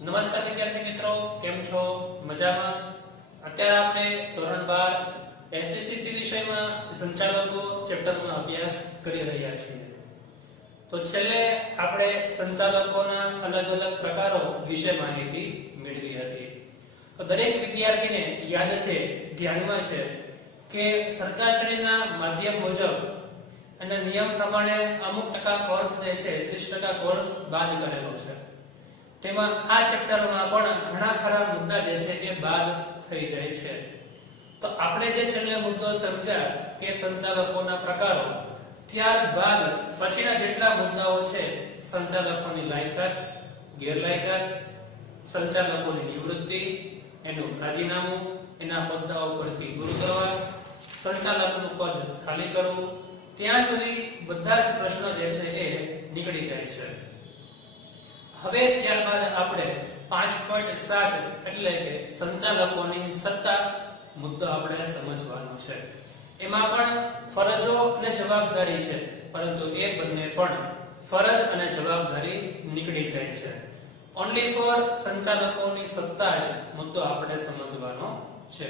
નમસ્કાર વિદ્યાર્થી મિત્રો, કેમ છો? મજામાં? અત્યારે આપણે ધોરણ 12 એસટીસીસી વિષયમાં સંચાલકો ચેપ્ટરનો અભ્યાસ કરી રહ્યા છીએ. તો છેલ્લે આપણે સંચાલકોના અલગ અલગ પ્રકારો વિશે માહિતી મેળવી હતી. તો દરેક વિદ્યાર્થીને યાદ છે, ધ્યાનમાં છે કે સરકારશ્રીના માધ્યમ મુજબ અને નિયમ પ્રમાણે અમુક ટકા કોર્સ જે છે 30% કોર્સ બાદ કરેલો છે. તેમાં આ ચેપ્ટરમાં પણ ઘણા ખરા મુદ્દા જે છે એ બાદ થઈ જાય છે. તો આપણે જે છેલ્લે મુદ્દો સમજ્યા કે સંચાલકોના પ્રકારો, ત્યારબાદ પછીના જેટલા મુદ્દાઓ છે સંચાલકોની લાયકાત, ગેરલાયકાત, સંચાલકોની નિવૃત્તિ, એનું રાજીનામું, એના હોદ્દાઓ પરથી દૂર કરવા, સંચાલકનું પદ ખાલી કરવું, ત્યાં સુધી બધા જ પ્રશ્નો જે છે એ નીકળી જાય છે. હવે ત્યારબાદ આપણે 5.7 એટલે કે સંચાલકોની સત્તા મુદ્દો આપણે સમજવાનો છે. એમાં પણ ફરજો અને જવાબદારી છે, પરંતુ એ બંને પણ ફરજ અને જવાબદારી નીકળી જાય છે. ઓન્લી ફોર સંચાલકોની સત્તા જ મુદ્દો આપણે સમજવાનો છે.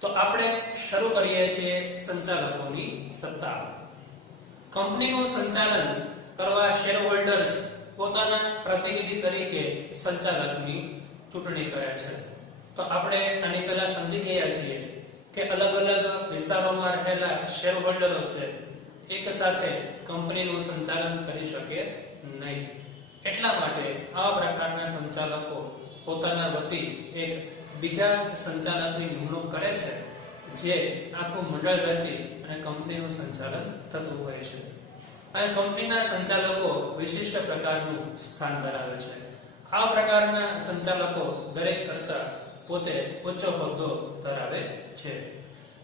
તો આપણે શરૂ કરીએ છીએ સંચાલકોની સત્તા. કંપનીનું સંચાલન કરવા શેર હોલ્ડર્સ પોતાના પ્રતિનિધિ તરીકે સંચાલકની ચૂંટણી કરે છે. તો આપણે આની પહેલા સમજી ગયા છીએ કે અલગ અલગ વિસ્તારોમાં રહેલા શેર હોલ્ડરો છે એક સાથે કંપનીનું સંચાલન કરી શકે નહીં. એટલા માટે આવા પ્રકારના સંચાલકો પોતાના વતી એક બીજા સંચાલકની નિમણૂક કરે છે, જે આખું મંડળ રચી અને કંપનીનું સંચાલન થતું હોય છે. આ કંપનીના સંચાલકો વિશિષ્ટ પ્રકારનું સ્થાન ધરાવે છે. આ પ્રકારના સંચાલકો દરેક કરતા પોતે ઊંચો હોદ્દો ધરાવે છે.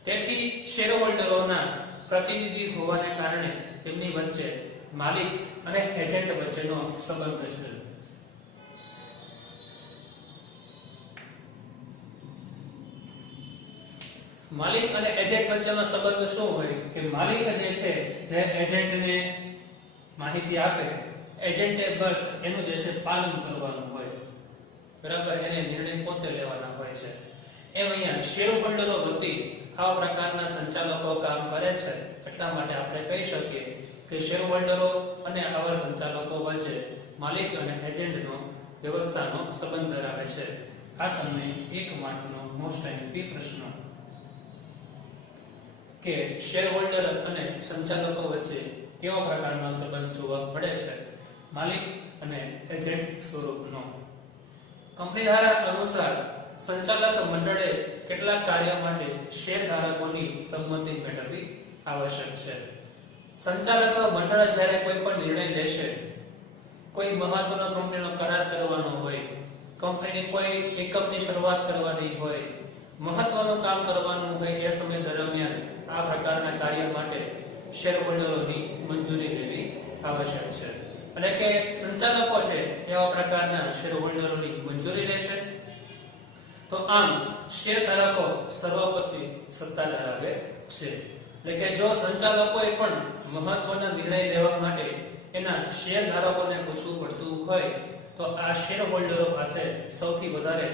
તેથી શેરહોલ્ડરોના પ્રતિનિધિ હોવાને કારણે તેમની વચ્ચે માલિક અને એજન્ટ વચ્ચેનો સંબંધ છે. માલિક અને એજન્ટ વચ્ચેનો સંબંધ શું હોય કે માલિક જે છે જે એજન્ટને માહિતી આપે, એજન્ટે બસ એનું જે છે પાલન કરવાનું હોય, બરાબર, એને નિર્ણય પોતે લેવાના હોય છે. એમ અહીંયા શેર હોલ્ડરો વતી આવા પ્રકારના સંચાલકો કામ કરે છે. એટલા માટે આપણે કહી શકીએ કે શેર હોલ્ડરો અને આવા સંચાલકો વચ્ચે માલિક અને એજન્ટનો વ્યવસ્થાનો સંબંધ ધરાવે છે. આ તમને 1 માર્કનો મોસ્ટ આઈએમપી પ્રશ્ન કે શેર હોલ્ડર અને સંચાલકો વચ્ચે કેવા પ્રકારનો સંબંધ જોવા મળે છે, માલિક અને એજન્ટ સ્વરૂપનો. કંપની ધારા અનુસાર સંચાલક મંડળે કેટલાક કાર્ય માટે શેરધારકોની સંમતિ મેળવવી આવશ્યક છે. સંચાલક મંડળ જ્યારે કોઈ પણ નિર્ણય લેશે, કોઈ મહત્વનો કંપનીનો કરાર કરવાનો હોય, કંપનીની કોઈ એકમની શરૂઆત કરવાની હોય, મહત્વનું કામ કરવાનું હોય, એ સમય દરમિયાન આ પ્રકારના કાર્ય માટે શેરહોલ્ડરોની મંજૂરી લેવી આવશ્યક છે. એટલે કે સંચાલકો છે એવા પ્રકારના શેરહોલ્ડરોની મંજૂરી લેશે. તો આમ શેરધારકો સર્વોપરી સત્તા ધરાવે છે. એટલે કે જો સંચાલકોએ પણ મહત્વના નિર્ણય લેવા માટે એના શેરધારકોને પૂછવું પડતું હોય, તો આ શેરહોલ્ડરો પાસે સૌથી વધારે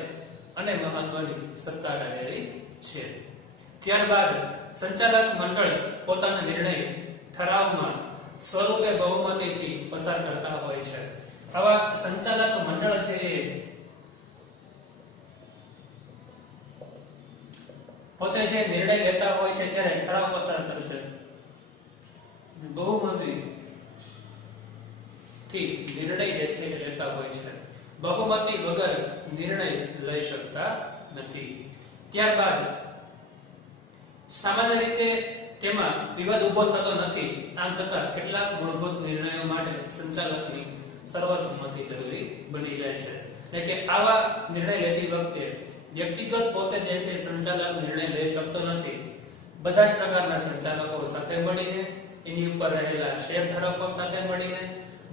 અને મહત્વની સત્તા રહેલી છે. ત્યારબાદ સંચાલક મંડળ પોતાના નિર્ણય ઠરાવમાં સ્વરૂપે બહુમતીથી પસાર કરતા હોય છે. આવા સંચાલક મંડળ છે એ પોતે જે નિર્ણય લેતા હોય છે ત્યારે ઠરાવ પસાર કરશે. બહુમતીથી નિર્ણય જે છે એ લેતા હોય છે. બહુમતી વગર નિર્ણય લઈ શકતા નથી. ત્યારબાદ સામાન્ય રીતે તેમાં વિવાદ ઉભો થતો નથી. આમ છતાં કેટલાક મૂળભૂત નિર્ણયો માટે સંચાલકની સર્વસંમતિ જરૂરી બની જાય છે. એટલે કે આવા નિર્ણય લેતી વખતે વ્યક્તિગત પોતે જે છે સંચાલક નિર્ણય લઈ શકતો નથી. બધા જ પ્રકારના સંચાલકો સાથે મળીને, એની ઉપર રહેલા શેરધારકો સાથે મળીને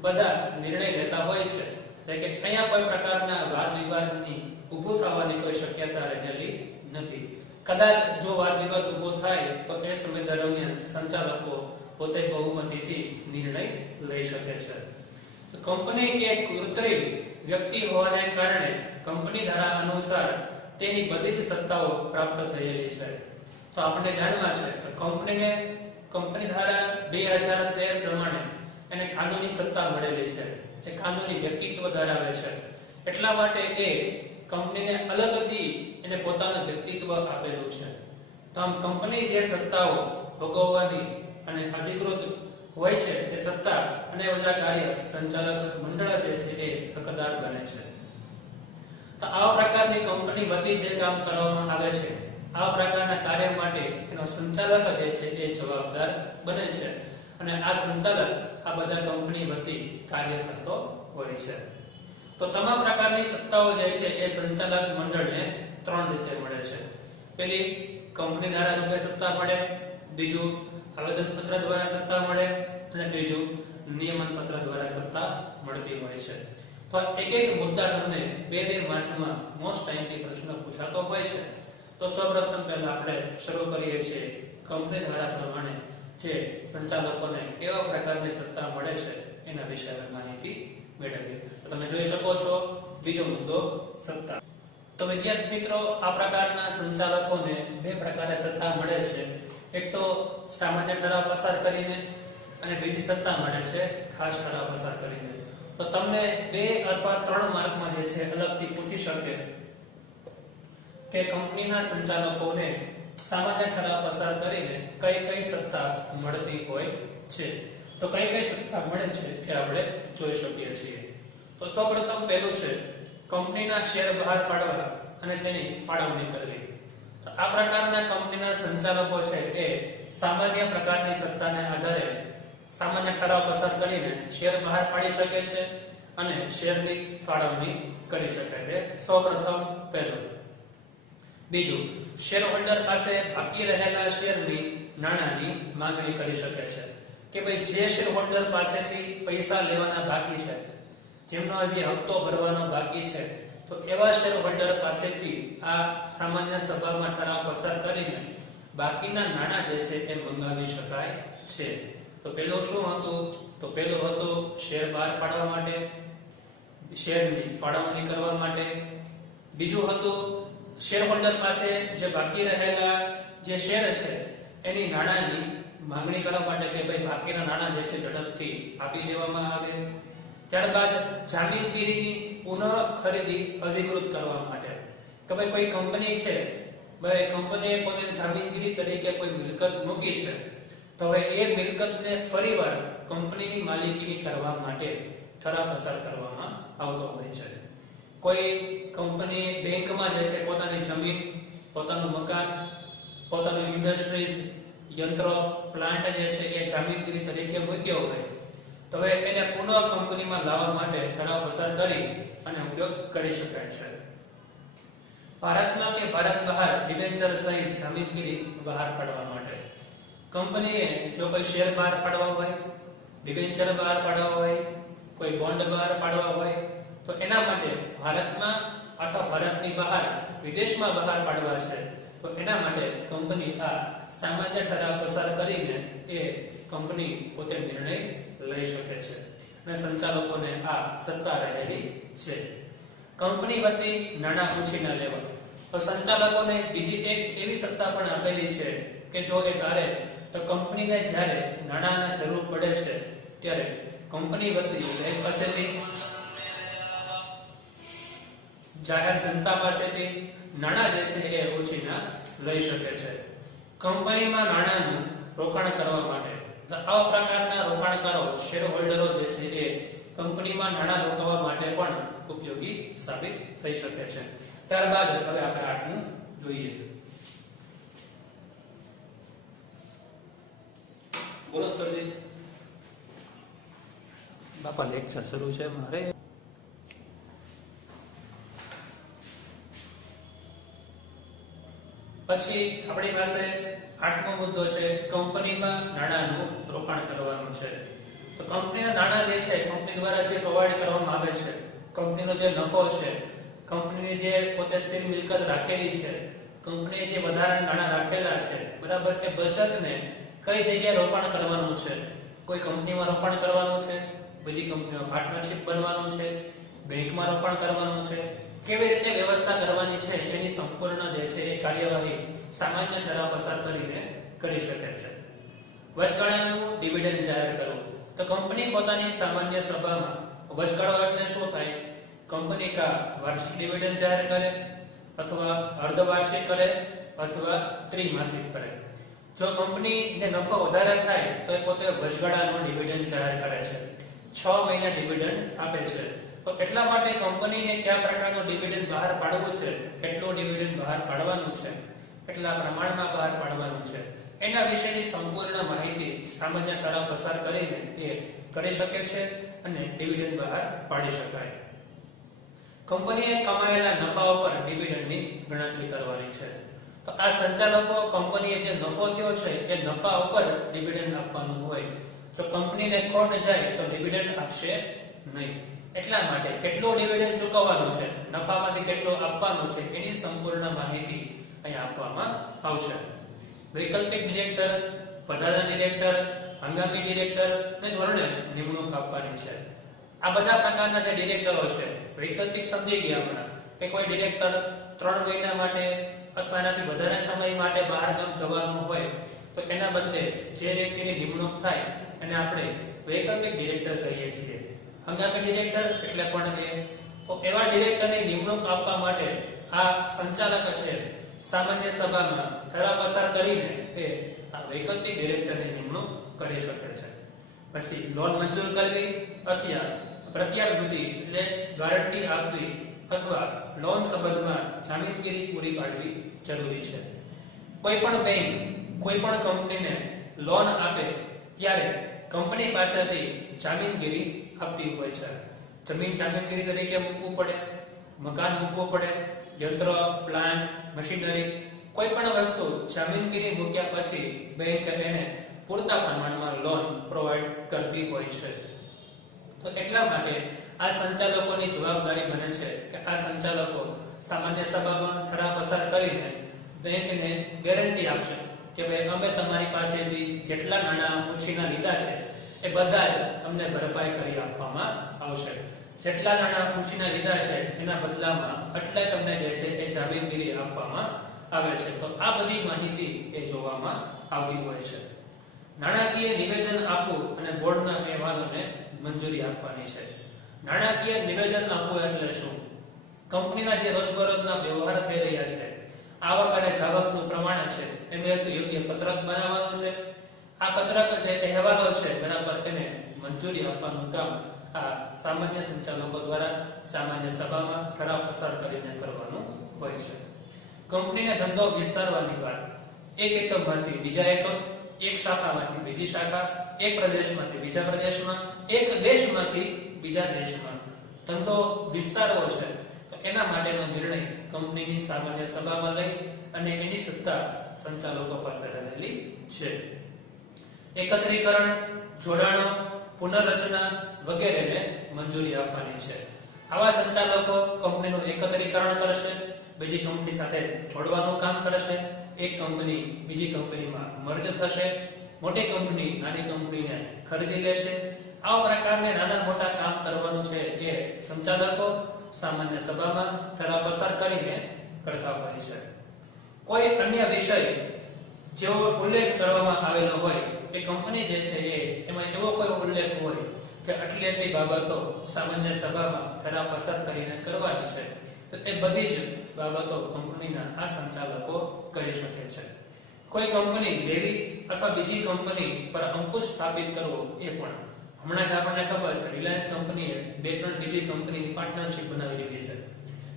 બધા નિર્ણય લેતા હોય છે. એટલે કે અહીંયા કોઈ પ્રકારના વાદ વિવાદની ઊભું થવાની કોઈ શક્યતા રહેલી નથી. કદાચ જો વાદ વિવાદ ઊભો થાય તો એ સમય દરમિયાન સંચાલકો પોતે બહુમતીથી નિર્ણય લઈ શકે છે. તો કંપની એક કૃત્રિમ વ્યક્તિ હોવાને કારણે કંપની ધારા અનુસાર તેની બધી જ સત્તાઓ પ્રાપ્ત થયેલી છે. તો આપણને ધ્યાનમાં છે કે કંપની ધારા 2013 પ્રમાણે એને કાનૂની સત્તા મળેલી છે, એ કાનૂની વ્યક્તિત્વ ધરાવે છે. એટલા માટે એ કંપનીને અલગથી એને પોતાનું વ્યક્તિત્વ આપેલું છે. તો આમ કંપની જે સત્તાઓ ભોગવવાની અને અધિકૃત હોય છે તે સત્તા અને બધા કાર્ય સંચાલક મંડળ જે છે એ હકદાર બને છે. તો આવા પ્રકારની કંપની વતી જે કામ કરવામાં આવે છે, આવા પ્રકારના કાર્ય માટે એનો સંચાલક જે છે એ જવાબદાર બને છે અને આ સંચાલક આ બધા કંપની વતી કાર્ય કરતો હોય છે. તો તમામ પ્રકારની સત્તાઓ જે છે એ સંચાલક મંડળને 3 રીતે મળે છે. પહેલી કંપની ધારા રૂપે સત્તા મળે, બીજું આવેદનપત્ર દ્વારા સત્તા મળે અને ત્રીજું નિયમન પત્ર દ્વારા સત્તા મળતી હોય છે. તો એક એક મુદ્દા તમને 2 માર્કમાં મોસ્ટ ટાઈમથી પ્રશ્ન પૂછાતો હોય છે. તો સૌપ્રથમ પહેલા આપણે શરૂ કરીએ છીએ કંપની ધારા પ્રમાણે જે સંચાલકોને કેવા પ્રકારની સત્તા મળે છે એના વિશે માહિતી મેળવીએ. તો તમે જોઈ શકો છો બીજો મુદ્દો સત્તા. તો વિદ્યાર્થી મિત્રો, આ પ્રકારના સંચાલકોને 2 પ્રકારે સત્તા મળે છે. એક તો સામાન્ય ઠરાવ પસાર કરીને અને બીજી સત્તા મળે છે ખાસ ઠરાવ પસાર કરીને. તો તમને 2 અથવા 3 માર્કમાં જે છે અલગથી પૂછી શકે કે કંપનીના સંચાલકોને સામાન્ય ઠરાવ પસાર કરીને કઈ સત્તા મળતી હોય છે. તો કઈ સત્તા મળે છે એ આપણે જોઈ શકીએ છીએ. તો સૌપ્રથમ પહેલું છે કંપનીના શેર બહાર પાડવા અને તેની ફાળવણી કરવી. તો આ પ્રકારના કંપનીના સંચાલકો છે એ સામાન્ય પ્રકારની સત્તાને આધારે સામાન્ય ઠરાવ પસાર કરીને શેર બહાર પાડી શકે છે અને શેરની ફાળવણી કરી શકે છે. સૌપ્રથમ પહેલું. બીજું, શેર હોલ્ડર પાસે બાકી રહેલા શેરની નાણાંની માંગણી કરી શકે છે કે ભાઈ જે શેર હોલ્ડર પાસેથી પૈસા લેવાના બાકી છે, જેમનો હજી હપ્તો ભરવાનો બાકી છે, તો એવા શેર હોલ્ડર પાસેથી આ સામાન્ય સભામાં ઠરાવ પસાર કરીને બાકીના નાણાં જે છે એ મંગાવી શકાય છે. તો પેલું શું હતું? તો પેલું હતું શેર બહાર પાડવા માટે, શેરની ફાળવણી કરવા માટે. બીજું હતું શેર હોલ્ડર પાસે જે બાકી રહેલા જે શેર છે એની નાણાંની માંગણી કરવા માટે કે ભાઈ બાકીના નાણાં જે છે ઝડપથી આપી દેવામાં આવે. ત્યારબાદ જામીનગીરીની પુનઃ ખરીદી અધિકૃત કરવા માટે કે ભાઈ કોઈ કંપની છે, ભાઈ કંપનીએ પોતે જામીનગીરી તરીકે કોઈ મિલકત મૂકી છે, તો હવે એ મિલકતને ફરીવાર કંપનીની માલિકીની કરવા માટે ઠરાવ પસાર કરવામાં આવતો હોય છે. કોઈ કંપની બેંકમાં જે છે પોતાની જમીન, પોતાનું મકાન, પોતાની ઇન્ડસ્ટ્રીઝ, યંત્રો, પ્લાન્ટ જે છે એ જામીનગીરી તરીકે મૂક્યો હોય, તો હવે એને પુનઃ કંપનીમાં લાવવા માટે ઠરાવ પસાર કરી અને ઉપયોગ કરી શકાય છે. ભારતમાં કે ભારત બહાર ડિબેન્ચર સહિત જામીનગીરી બહાર પાડવા માટે કંપનીએ જો કોઈ શેર બહાર પાડવા હોય, ડિબેન્ચર બહાર પાડવા હોય, કોઈ બોન્ડ બહાર પાડવા હોય, તો એના માટે ભારતમાં અથવા ભારતની બહાર વિદેશમાં બહાર પાડવા છે, તો એના માટે કંપની આ સામાન્ય ઠરાવ પસાર કરીને એ કંપની પોતે નિર્ણય લઈ શકે છે અને સંચાલકોને આ સત્તા રહેલી છે. કંપની વતી નાણાં ઉછીના લેવા. તો સંચાલકોને બીજી એક એવી સત્તા પણ આપેલી છે કે જો એ ધારે તો કંપનીને જ્યારે નાણાંની જરૂર પડે છે ત્યારે કંપની વતી બેંક પાસેથી, જાહેર જનતા પાસેથી નાણાં જે છે એ ઉછીના લઈ શકે છે. કંપનીમાં નાણાંનું રોકાણ કરવા માટે આવા પ્રકારના રોકાણકારો, શેર હોલ્ડરો જે છે એ કંપનીમાં નાણાં રોકવા માટે પણ ઉપયોગી સાબિત થઈ શકે છે. ત્યારબાદ હવે આપણે 8મું જોઈએ. બોલો સરજી. બાપા લેક્ચર શરૂ છે મારે. પછી આપણી પાસે 8મો મુદ્દો છે કંપનીમાં નાણાંનું રોકાણ કરવાનું છે. તો કંપનીના નાણાં જે છે કંપની દ્વારા જે પ્રોવાઈડ કરવામાં આવે છે, કંપનીનો જે નફો છે, કંપનીની જે પોતે સ્થિર મિલકત રાખેલી છે, કંપનીએ જે વધારાના નાણાં રાખેલા છે, બરાબર, એ બચતને કઈ જગ્યાએ રોકાણ કરવાનું છે? કોઈ કંપનીમાં રોકાણ કરવાનું છે, બીજી કંપનીમાં પાર્ટનરશિપ બનવાનું છે, બેંકમાં રોકાણ કરવાનું છે, કેવી રીતે વ્યવસ્થા કરવાની છે એની સંપૂર્ણ જે છે એ કાર્યવાહી સામાન્ય ઠરાવ પસાર કરીને કરી શકે છે. વચગાળાનું ડિવિડન્ડ જાહેર કરવું. તો કંપની પોતાની સામાન્ય સભામાં વચગાળો એટલે શું થાય? કંપની કા વાર્ષિક ડિવિડન્ડ જાહેર કરે અથવા અર્ધવાર્ષિક કરે અથવા ત્રિમાસિક કરે. જો કંપનીને નફો વધારે થાય તો એ પોતે વચગાળાનો ડિવિડન્ડ જાહેર કરે છે. 6 મહિના ડિવિડન્ડ આપે છે. તો એટલા માટે કંપનીને કયા પ્રકારનો ડિવિડન્ડ બહાર પાડવું છે, કેટલો ડિવિડન્ડ બહાર પાડવાનું છે, કેટલા પ્રમાણમાં બહાર પાડવાનું છે, એના વિશેની સંપૂર્ણ માહિતી સામાન્ય ઠરાવ પસાર કરીને એ કરી શકે છે અને ડિવિડન્ડ બહાર પાડી શકાય. કંપનીએ કમાયેલા નફા ઉપર ડિવિડન્ડની ગણતરી કરવાની છે. તો આ સંચાલકો કંપનીએ જે નફો થયો છે એ નફા ઉપર ડિવિડન્ડ આપવાનું હોય. જો કંપનીને ખોટ જાય તો ડિવિડન્ડ આપશે નહીં. એટલા માટે કેટલો ડિવિડન્ડ ચૂકવવાનો છે, નફામાંથી કેટલો આપવાનો છે એની સંપૂર્ણ માહિતી અહીં આપવામાં આવશે. વૈકલ્પિક ડિરેક્ટર, વધારાના ડિરેક્ટર, હંગામી ડિરેક્ટર ને ધોરણે નિમણૂક આપવાની છે. આ બધા પ્રકારના જે ડિરેક્ટરો છે, વૈકલ્પિક સમજી ગયા હમણાં કે કોઈ ડિરેક્ટર 3 મહિના માટે અથવા એનાથી વધારે સમય માટે બહાર ગામ જવાનું હોય તો એના બદલે જે વ્યક્તિની નિમણૂક થાય એને આપણે વૈકલ્પિક ડિરેક્ટર કહીએ છીએ. હંગામી ડિરેક્ટર એટલે પણ એવા ડિરેક્ટરની નિમણૂક આપવા માટે આ સંચાલક છે સામાન્ય સભામાં ઠરાવ પસાર કરીને એ આ વૈકલ્પિક ડિરેક્ટરની નિમણૂક કરી શકે છે. પછી લોન મંજૂર કરવી અથવા પ્રત્યાવૃત્તિ એટલે ગારંટી આપવી અથવા લોન સંબંધમાં જામીનગીરી પૂરી પાડવી જરૂરી છે. કોઈ પણ બેંક કોઈ પણ કંપનીને લોન આપે ત્યારે કંપની પાસેથી જામીનગીરી આપતી હોય છે. જમીન જામીનગીરી તરીકે મૂકવું પડે, મકાન મૂકવું પડે, યંત્ર, પ્લાન્ટ, મશીનરી, કોઈ પણ વસ્તુ જામીનગીરી મૂક્યા પછી બેંક એને પૂરતા પ્રમાણમાં લોન પ્રોવાઈડ કરતી હોય છે. તો એટલા માટે આ સંચાલકોની જવાબદારી બને છે કે આ સંચાલકો સામાન્ય સભામાં ઠરાવ પસાર કરીને બેંકને ગેરંટી આપશે કે ભાઈ અમે તમારી પાસેથી જેટલા નાણાં ઉછીના લીધા છે એ બધા જ તમને ભરપાઈ કરી આપવામાં આવશે. જેટલા નાણાં ઉછીના લીધા છે એના બદલામાં એટલે તમને જે છે એ જામીનગીરી આપવામાં આવે છે. તો આ બધી માહિતી એ જોવામાં આવતી હોય છે. નાણાકીય નિવેદન આપવું અને બોર્ડના અહેવાલોને મંજૂરી આપવાની છે. નાણાકીય નિવેદન આપવું એટલે શું? કંપનીના જે રોજબરોજના વ્યવહાર થઈ રહ્યા છે, આવક અને જાવકનું પ્રમાણ છે, એનું એક યોગ્ય પત્રક બનાવવાનું છે. આ પત્રક જે અહેવાલો છે બરાબર એને મંજૂરી આપવાનું કામ આ સામાન્ય સંચાલકો દ્વારા સામાન્ય સભામાં ઠરાવ પસાર કરીને કરવાનું હોય છે. કંપનીને ધંધો વિસ્તારવાની વાત. એક એકમમાંથી બીજા એકમ, એક શાખામાંથી બીજી શાખા, એક પ્રદેશમાંથી બીજા પ્રદેશમાં, એક દેશમાંથી બીજા દેશમાં ધંધો વિસ્તારવો છે તો એના માટેનો નિર્ણય કંપનીની સામાન્ય સભામાં લઈ અને એની સત્તા સંચાલકો પાસે રહેલી છે. એકત્રીકરણ, જોડાણો, પુનર્રચના વગેરેને મંજૂરી આપવાની છે. આવા સંચાલકો કંપનીનું એકત્રીકરણ કરશે, બીજી કંપની સાથે જોડવાનું કામ કરશે, એક કંપની બીજી કંપનીમાં મર્જ થશે, મોટી કંપની નાની કંપનીને ખરીદી લેશે. આવા પ્રકારને નાના મોટા કામ કરવાનું છે એ સંચાલકો સામાન્ય સભામાં ઠરાવ પસાર કરીને કરતા હોય છે. કોઈ અન્ય વિષય જેવો ઉલ્લેખ કરવામાં આવેલો હોય કે કંપની જે છે એમાં એવો કોઈ ઉલ્લેખ હોય કે આટલી બાબતો સામાન્ય સભામાં ઠરાવ પસાર કરીને કરવાની છે તો એ બધી જ બાબતો કંપનીના આ સંચાલકો કરી શકે છે. કોઈ કંપની લેવી અથવા બીજી કંપની પર અંકુશ સ્થાપિત કરવો એ પણ હમણાં જ આપણને ખબર છે રિલાયન્સ કંપનીએ 2-3 બીજી કંપનીની પાર્ટનરશિપ બનાવી લીધી છે,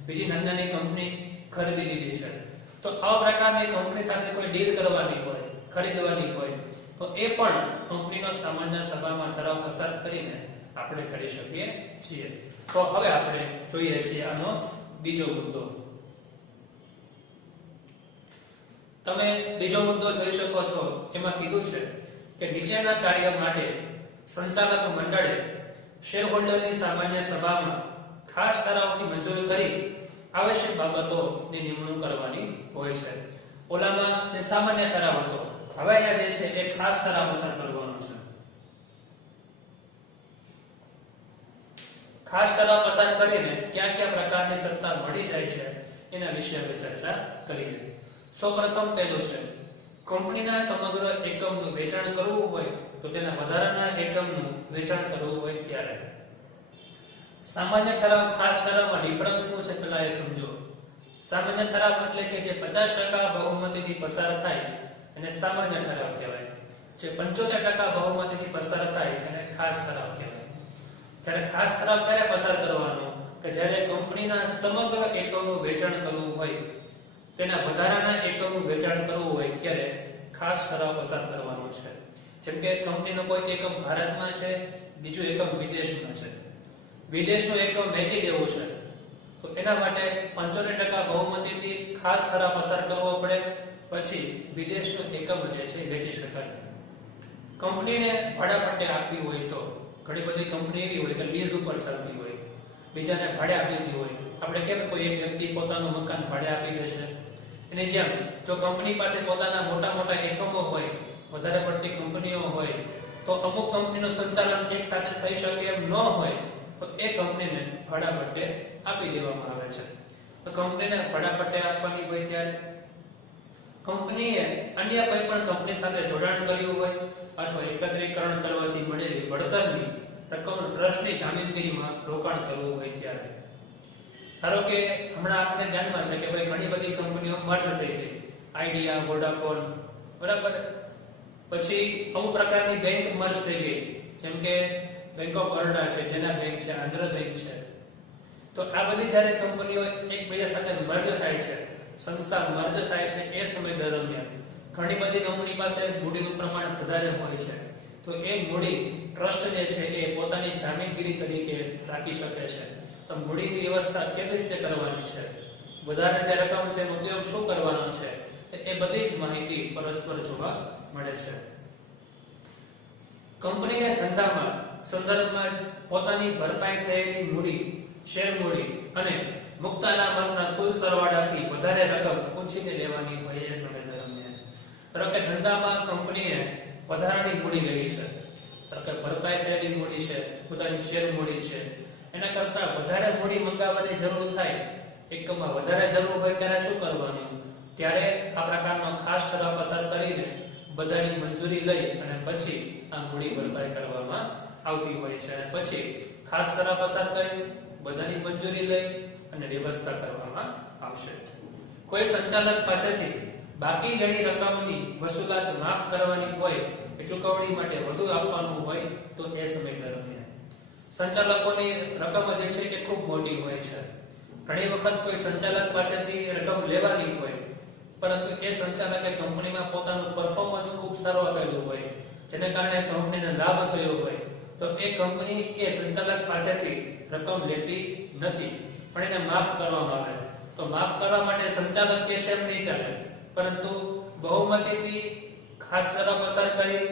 બીજી નાની કંપની ખરીદી લીધી છે. તો આ પ્રકારની કંપની સાથે કોઈ ડીલ કરવાની હોય, ખરીદવાની હોય તો એ પણ કંપનીનો સામાન્ય સભામાં ઠરાવ પસાર કરીને આપણે કરી શકીએ છીએ. તો હવે આપણે જોઈએ છીએ આનો બીજો મુદ્દો. તમે બીજો મુદ્દો જોઈ શકો છો. એમાં કીધું છે કે નીચેના કાર્ય માટે સંચાલક મંડળે શેરહોલ્ડરની સામાન્ય સભામાં ખાસ ઠરાવથી મંજૂર કરી આવશ્યક બાબતોની નિમણૂક કરવાની હોય છે. ઓલામાં જે સામાન્ય ઠરાવ હતો, હવે અહીંયા જે છે એ ખાસ ઠરાવ પસાર કરવાનો છે. ખાસ ઠરાવ પસાર કરીને કયા કયા પ્રકારની સત્તા મળી જાય છે એના વિશે હવે ચર્ચા કરીએ. સૌપ્રથમ પહેલું છે કંપનીના સમગ્ર એકમનું વેચાણ કરવું હોય તો તેના વધારાના એકમનું વેચાણ કરવું હોય ત્યારે. સામાન્ય ઠરાવ ખાસ ઠરાવમાં ડિફરન્સ શું છે પહેલા એ સમજો. સામાન્ય ઠરાવ એટલે કે જે 50% બહુમતીથી પસાર થાય એને સામાન્ય ઠરાવ કહેવાય. જે 75% બહુમતીથી પસાર થાય એને ખાસ ઠરાવ કહેવાય. જ્યારે ખાસ ઠરાવ ક્યારે પસાર કરવાનો કે જ્યારે કંપનીના સમગ્ર એકમનું વેચાણ કરવું હોય, તેના વધારાના એકમનું વેચાણ કરવું હોય ત્યારે ખાસ ઠરાવ પસાર કરવાનો છે. જેમ કે કંપનીનો કોઈ એકમ ભારતમાં છે, બીજું એકમ વિદેશમાં છે. વિદેશનું એકમ વેચી દેવું છે તો એના માટે 75% બહુમતીથી ખાસ ઠરાવ પસાર કરવો પડે, પછી વિદેશનું એકમ જે છે વેચી શકાય. કંપનીને ભાડાપટ્ટે આપવી હોય તો ઘણી બધી કંપની એવી હોય કે લીઝ ઉપર ચાલતી હોય, બીજાને ભાડે આપી દીધી હોય. આપણે કેમ કોઈ એક વ્યક્તિ પોતાનું મકાન ભાડે આપી દે છે, એની જેમ જો કંપની પાસે પોતાના મોટા મોટા એકમો હોય, વધારે પડતી કંપનીઓ હોય, તો અમુક કંપનીનું સંચાલન એક સાથે થઈ શકે એમ ન હોય તો એ કંપનીને ભાડાપટ્ટે આપી દેવામાં આવે છે. તો કંપનીને ભાડાપટ્ટે આપવાની હોય ત્યારે કંપનીએ અન્ય કોઈ પણ કંપની સાથે જોડાણ કર્યું હોય અથવા એકત્રીકરણ કરવાથી મળેલી વળતરની રકમ ટ્રસ્ટની જામીનગીરીમાં રોકાણ કરવું હોય ત્યારે. ધારો કે હમણાં આપણે ધ્યાનમાં છે કે ભાઈ ઘણી બધી કંપનીઓ મર્જ થઈ ગઈ, આઈડિયા, વોડાફોન, બરાબર. પછી અમુક પ્રકારની બેંક મર્જ થઈ ગઈ, જેમ કે બેંક ઓફ બરોડા છે, દેના બેંક છે, આંધ્ર બેંક છે. તો આ બધી જ્યારે કંપનીઓ એકબીજા સાથે મર્જ થાય છે, સંસ્થા મર્જ થાય છે, એ સમય દરમિયાન ઘણી બધી કંપની પાસે મૂડીનું પ્રમાણ વધારે હોય છે. તો એ મૂડી ટ્રસ્ટ જે છે એ પોતાની જામીનગીરી તરીકે રાખી શકે છે. તો મૂડીની વ્યવસ્થા કેવી રીતે કરવાની છે, વધારે જે રકમ છે એનો ઉપયોગ શું કરવાનો છે, એ બધી જ માહિતી પરસ્પર જોવા મળે છે. કંપનીના ધંધામાં સંદર્ભમાં પોતાની ભરપાઈ થયેલી મૂડી, શેર મૂડી અને મુક્ત અનામતના કુલ સરવાળાથી વધારે રકમ પૂછીને લેવાની હોય એ સમય દરમિયાન. ધારો કે ધંધામાં કંપનીએ વધારાની મૂડી લેવી છે, ધારો કે ભરપાઈ થયેલી મૂડી છે, પોતાની શેર મૂડી છે, એના કરતા વધારે મૂડી મંગાવવાની જરૂર થાય, એકમમાં વધારે જરૂર હોય ત્યારે શું કરવાનું? ત્યારે આ પ્રકારનો ખાસ ઠરાવ પસાર કરીને બધાની મંજૂરી લઈ અને પછી આ મૂડી ભરપાઈ કરવામાં આવતી હોય છે. અને પછી ખાસ ઠરાવ પસાર કરી બધાની મંજૂરી લઈ અને વ્યવસ્થા કરવામાં આવશે. કોઈ સંચાલક પાસેથી બાકી રહેલી રકમની વસૂલાત માફ કરવાની હોય કે ચૂકવણી માટે વધુ આપવાનું હોય તો એ સમય દરમિયાન સંચાલકોની રકમ જે છે એ ખૂબ મોટી હોય છે. ઘણી વખત કોઈ સંચાલક પાસેથી રકમ લેવાની હોય, પરંતુ એ સંચાલકે કંપનીમાં પોતાનું પરફોર્મન્સ ખૂબ સારું આપેલું હોય, જેને કારણે કંપનીને લાભ થયો હોય, તો એ કંપની એ સંચાલક પાસેથી રકમ લેતી નથી, પણ એને માફ કરવામાં આવે. તો માફ કરવા માટે સંચાલક કે એમ નહીં ચાલે, પરંતુ બહુમતીથી ખાસ ઠરાવ પસાર કરી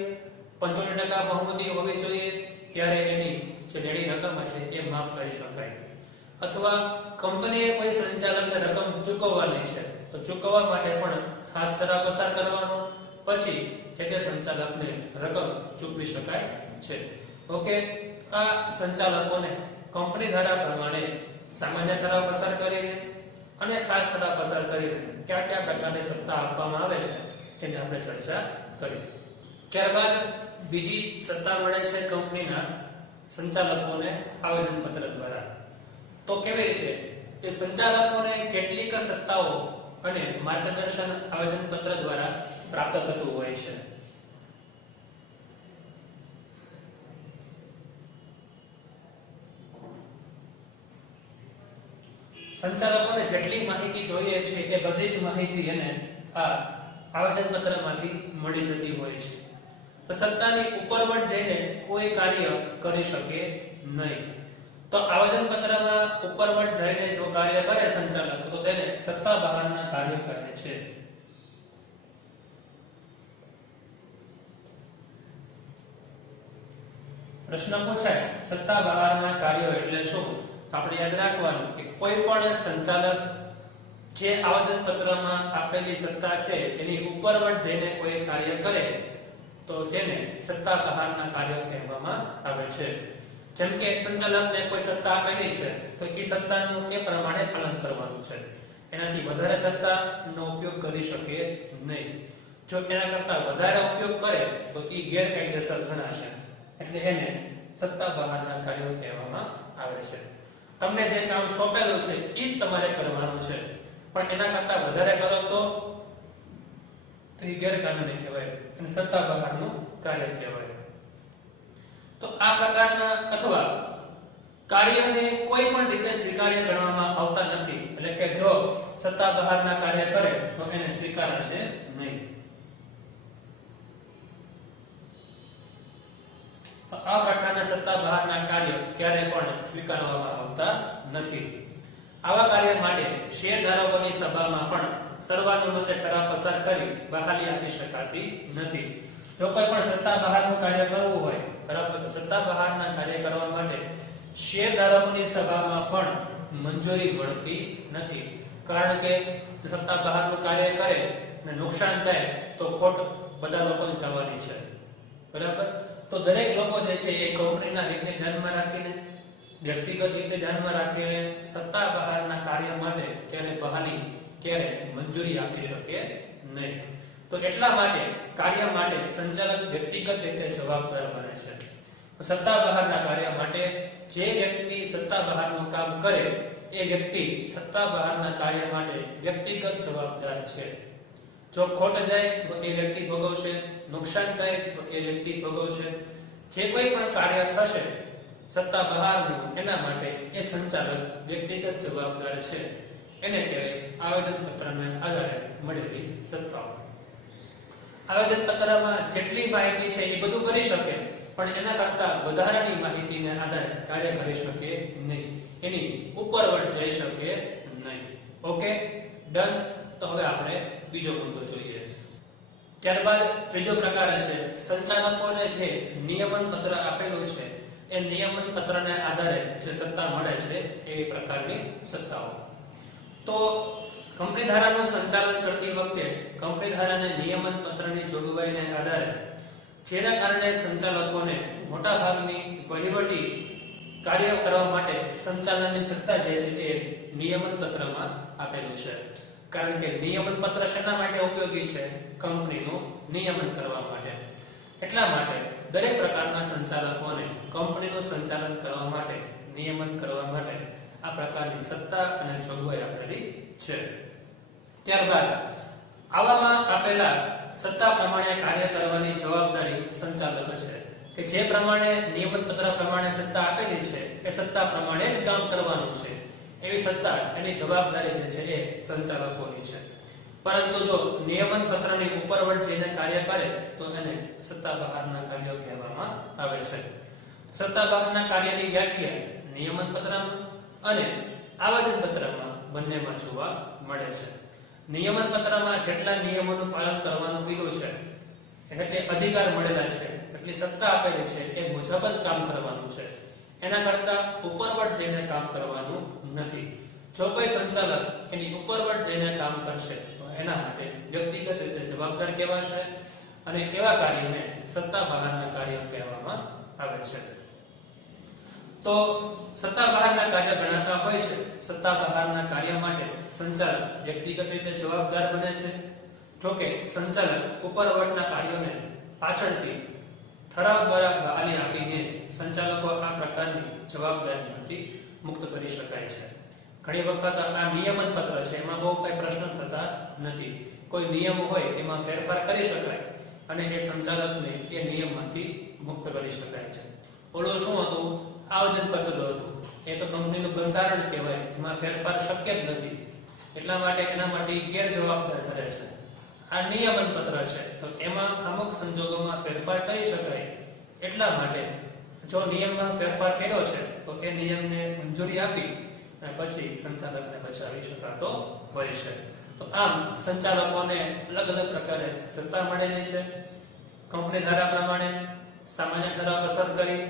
75% બહુમતી હોવી જોઈએ ત્યારે એની જે લેણી રકમ છે એ માફ કરી શકાય. અથવા કંપનીએ કોઈ સંચાલકને રકમ ચૂકવવાની છે તો ચૂકવવા માટે પણ ખાસ ઠરાવ પસાર કરવાનો, પછી તે સંચાલકને રકમ ચૂકવી શકાય છે. ઓકે, આ સંચાલકોને કંપની ધારા પ્રમાણે સામાન્ય ઠરાવ પસાર કરીને અને ખાસ ઠરાવ પસાર કરીને કયા કયા પ્રકારની સત્તા આપવામાં આવે છે જેની આપણે ચર્ચા કરી. ત્યારબાદ બીજી સત્તા મળે છે કંપનીના સંચાલકોને આવેદનપત્ર દ્વારા. તો કેવી રીતે? કે સંચાલકોને કેટલીક સત્તાઓ અને માર્ગદર્શન આવેદનપત્ર દ્વારા પ્રાપ્ત થતું હોય છે. સંચાલકોને જેટલી માહિતી જોઈએ છે એ બધી જ માહિતી એને આ આવેદનપત્રમાંથી મળી જતી હોય છે. તો સત્તાની ઉપરવટ જઈને કોઈ કાર્ય કરી શકે નહીં. તો આવેદનપત્રમાં ઉપરવટ જઈને જો કાર્ય કરે સંચાલક તો તેને સત્તા બહારના કાર્ય કહે છે. પ્રશ્ન પૂછાય સત્તા બહારના કાર્યો એટલે શું? આપણે યાદ રાખવાનું કે કોઈ પણ સંચાલક જે આવેદનપત્રમાં આપેલી સત્તા છે એની ઉપરવટ જઈને કોઈ કાર્ય કરે તો તેને સત્તા બહારના કાર્ય કહેવામાં આવે છે. જેમ કે એક સંચાલકને કોઈ સત્તા આપેલી છે તો એ સત્તાનું એ પ્રમાણે પાલન કરવાનું છે, એનાથી વધારે સત્તાનો ઉપયોગ કરી શકે નહીં. જો એના કરતા વધારે ઉપયોગ કરે તો એ ગેરકાયદેસર ગણાશે, એટલે એને સત્તા બહારના કાર્યો કહેવામાં આવે છે. તમને જે કામ સોંપેલું છે એ જ તમારે કરવાનું છે, પણ એના કરતા વધારે કરો તો એ ગેરકાનૂની કહેવાય અને સત્તા બહારનું કાર્ય કહેવાય. તો આ પ્રકારના અથવા કાર્યને કોઈ પણ રીતે સ્વીકાર્ય ગણવામાં આવતા નથી, એટલે કે જો સત્તા બહારના કાર્ય કરે તો એને સ્વીકારાશે નહીં. તો આ પ્રકારના સત્તા બહારના કાર્ય ક્યારે પણ સ્વીકારવામાં આવતા નથી. આવા કાર્ય માટે શેરધારકોની સભામાં પણ સર્વાનુમતે ઠરાવ પસાર કરી બહાલી આપી શકાતી નથી. જો કોઈ પણ સત્તા બહારનું કાર્ય કરવું હોય, બરાબર, તો સત્તા બહારના કાર્ય કરવા માટે શેરધારકોની સભામાં પણ મંજૂરી મળતી નથી. કારણ કે સત્તા બહારનું કાર્ય કરે અને નુકસાન થાય તો ખોટ બધા લોકોને જવાની છે, બરાબર. તો દરેક લોકો જે છે એ કંપનીના હિતને ધ્યાનમાં રાખીને, વ્યક્તિગત હિતને ધ્યાનમાં રાખીને સત્તા બહારના કાર્ય માટે ક્યારે બહાલી ક્યારે મંજૂરી આપી શકે નહીં. તો એટલા માટે કાર્ય માટે સંચાલક વ્યક્તિગત રીતે જવાબદાર બને છે. સત્તા બહારના કાર્ય માટે જે વ્યક્તિ સત્તા બહારનું કામ કરે એ વ્યક્તિ સત્તા બહારના કાર્ય માટે વ્યક્તિગત જવાબદાર છે. જો ખોટ જાય તો એ વ્યક્તિ ભોગવશે, નુકસાન થાય તો એ વ્યક્તિ ભોગવશે. જે કોઈ પણ કાર્ય થશે સત્તા બહારનું, એના માટે એ સંચાલક વ્યક્તિગત જવાબદાર છે. એને કહેવાય આવેદન પત્રના આધારે મળેલી સત્તાઓ. આવેદન પત્રમાં જેટલી માહિતી છે એ બધું કરી શકે, પણ એના કરતા વધારાની માહિતીને આધારે કાર્ય કરી શકે નહીં, એની ઉપરવટ જઈ શકે નહીં. Okay, done. તો હવે આપણે બીજો મુદ્દો જોઈએ. ત્યારબાદ ત્રીજો પ્રકાર છે સંચાલકોને જે નિયમન પત્ર આપેલું છે એ નિયમન પત્રને આધારે જે સત્તા મળે છે એ પ્રકારની સત્તાઓ. તો કંપની ધારાનું સંચાલન કરતી વખતે કંપની ધારાને નિયમન પત્રની જોગવાઈને આધારે જેના કારણે સંચાલકોને મોટા ભાગની વહીવટી કાર્ય કરવા માટે સંચાલનની સત્તા જે છે એ નિયમન પત્રમાં આપેલું છે. કારણ કે નિયમન પત્ર શેના માટે ઉપયોગી છે? કંપનીનું નિયમન કરવા માટે. એટલા માટે દરેક પ્રકારના સંચાલકોને કંપનીનું સંચાલન કરવા માટે, નિયમન કરવા માટે આ પ્રકારની સત્તા અને જોગવાઈ આપેલી છે. ત્યારબાદ આવામાં આપેલા સત્તા પ્રમાણે કાર્ય કરવાની જવાબદારી સંચાલક છે, કે જે પ્રમાણે નિયમન પત્ર પ્રમાણે સત્તા આપેલી છે એ સત્તા પ્રમાણે જ કામ કરવાનું છે. એવી સત્તા, એની જવાબદારી જે છે એ સંચાલકોની છે. પરંતુ જો નિયમન પત્રની ઉપરવટ જઈને કાર્ય કરે તો એને સત્તા બહારના કાર્યો કહેવામાં આવે છે. સત્તા બહારના કાર્યની વ્યાખ્યા નિયમન પત્રમાં અને આવેદન પત્રમાં બંનેમાં જોવા મળે છે. નિયમન પત્રમાં જેટલા નિયમોનું પાલન કરવાનું કીધું છે, એટલે અધિકાર મળેલા છે, એટલી સત્તા આપેલી છે, એ મુજબ જ કામ કરવાનું છે. એના કરતા ઉપરવટ જઈને કામ કરવાનું નથી. જો કોઈ સંચાલક એની ઉપરવટ જઈને કામ કરશે તો એના માટે વ્યક્તિગત રીતે જવાબદાર કહેવાશે અને એવા કાર્યને સત્તા બહારના કાર્ય કહેવામાં આવે છે. તો સત્તા બહારના કાર્ય ગણાતા હોય છે. સત્તા બહારના કાર્ય માટે સંચાલક વ્યક્તિગત રીતે જવાબદાર બને છે. જોકે સંચાલક ઉપરવટના કાર્યોને પાછળથી ઠરાવ દ્વારા બહાલી આપીને સંચાલકો આ પ્રકારની જવાબદારીમાંથી મુક્ત કરી શકાય છે. ઘણી વખત આ નિયમન પત્ર છે એમાં બહુ કઈ પ્રશ્ન થતા નથી. કોઈ નિયમ હોય તેમાં ફેરફાર કરી શકાય અને એ સંચાલકને એ નિયમમાંથી મુક્ત કરી શકાય છે. ઓલું શું હતું? આવેદન પત્ર હતું. એ તો કંપનીનું બંધારણ કહેવાય, એમાં ફેરફાર શક્ય જ નથી. એટલા માટે એના માટે ગેરજવાબદાર ઠરે છે. આ નિયમન પત્ર છે તો એમાં અમુક સંજોગોમાં ફેરફાર કરી શકાય. એટલા માટે જો નિયમમાં ફેરફાર કર્યો છે તો એ નિયમને મંજૂરી આપી અને પછી સંચાલકને બચાવી શકાતો હોય છે. તો આમ સંચાલકોને અલગ અલગ પ્રકારે સત્તા મળેલી છે. કંપની ધારા પ્રમાણે સામાન્ય ઠરાવ પસાર કરી,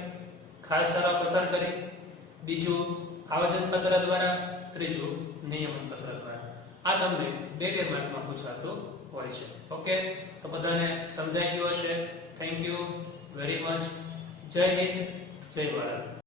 ખાસ ઠરાવ પસાર કરી, બીજું આવેદન પત્ર દ્વારા, ત્રીજું નિયમન પત્ર દ્વારા. આ તમને 2 માર્કમાં પૂછાતું હોય છે. ઓકે, તો બધાને સમજાઈ ગયું હશે. Thank you very much. જય હિન્દ, જય ભારત.